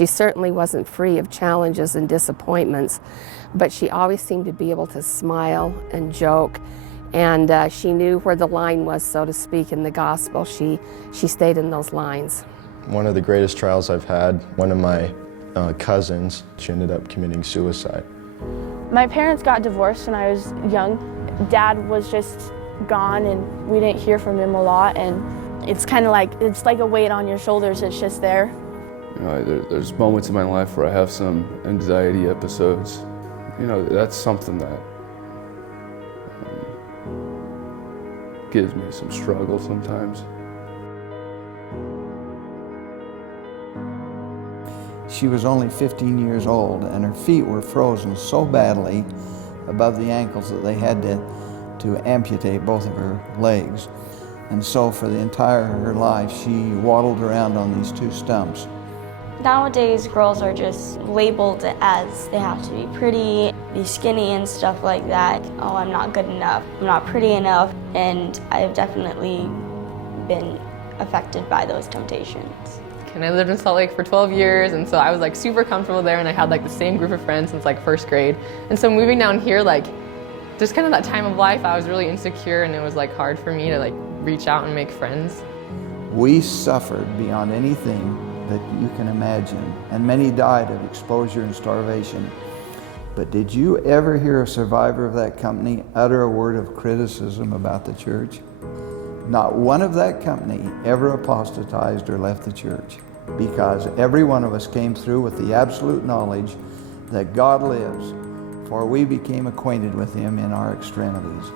She certainly wasn't free of challenges and disappointments, but she always seemed to be able to smile and joke, and she knew where the line was, so to speak, in the gospel. She stayed in those lines. One of the greatest trials I've had, one of my cousins, she ended up committing suicide. My parents got divorced when I was young. Dad was just gone and we didn't hear from him a lot, and it's kind of like, it's like a weight on your shoulders. It's just there. You know, there's moments in my life where I have some anxiety episodes. You know, that's something that gives me some struggle sometimes. She was only 15 years old, and her feet were frozen so badly above the ankles that they had to amputate both of her legs. And so for the entire her life, she waddled around on these two stumps. Nowadays, girls are just labeled as they have to be pretty, be skinny and stuff like that. Oh, I'm not good enough, I'm not pretty enough, and I've definitely been affected by those temptations. And I lived in Salt Lake for 12 years, and so I was like super comfortable there, and I had like the same group of friends since like first grade. And so moving down here, like just kind of that time of life, I was really insecure, and it was like hard for me to like reach out and make friends. We suffered beyond anything that you can imagine, and many died of exposure and starvation. But did you ever hear a survivor of that company utter a word of criticism about the church? Not one of that company ever apostatized or left the church, because every one of us came through with the absolute knowledge that God lives, for we became acquainted with Him in our extremities.